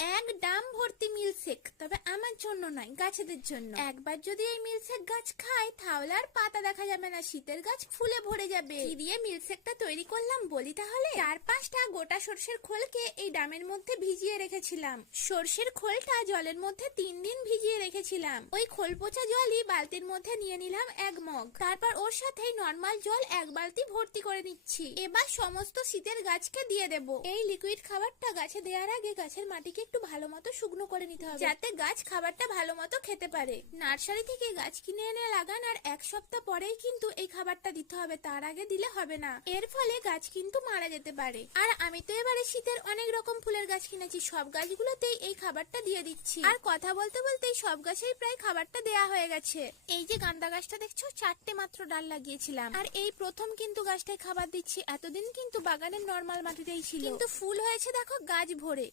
এক ডাম ভর্তি মিল্কশেক, তবে আমার জন্য নয়, গাছেদের জন্য। একবার যদি এই মিল্কশেক গাছ খায় তাহলে আর পাতা দেখা যাবে না, শীতের গাছ ফুলে ভরে যাবে। কি দিয়ে মিল্কশেকটা তৈরি করলাম বলি তাহলে। 4-5টা গোটা সর্ষের খোলকে এই ডামের মধ্যে ভিজিয়ে রেখেছিলাম। সর্ষের খোলটা জলের মধ্যে 3 দিন ভিজিয়ে রেখেছিলাম। ওই খোল পচা জলই বালতির মধ্যে নিয়ে নিলাম 1 মগ। তারপর ওর সাথেই নর্মাল জল 1 বালতি ভর্তি করে নিচ্ছি। এবার সমস্ত শীতের গাছকে দিয়ে দেব। এই লিকুইড খাবারটা গাছে দেওয়ার আগে গাছের মাটিকে একটু ভালো মতো শুকনো করে নিতে হবে, যাতে গাছ খাবারটা ভালো মতো খেতে পারে। নার্সারি থেকে গাছ কিনে এনে লাগান আর 1 সপ্তাহ পরেই কিন্তু এই খাবারটা দিতে হবে, তার আগে দিলে হবে না। এর ফলে গাছ কিন্তু মারা যেতে পারে। আর আমি তো এবারে শীতের অনেক রকম ফুলের গাছ কিনেছি, সব গাছগুলোতেই এই খাবারটা দিয়ে দিচ্ছি। আর কথা বলতে বলতেই সব গাছেই প্রায় খাবারটা দেয়া হয়ে গেছে। এই যে গাঁদা গাছটা দেখছো, 4টে মাত্র ডাল লাগিয়েছিলাম, আর এই প্রথম কিন্তু গাছটায় খাবার দিচ্ছি। এতদিন কিন্তু বাগানের নর্মাল মাটিতেই ছিল, কিন্তু ফুল হয়েছে দেখো গাছ ভরে।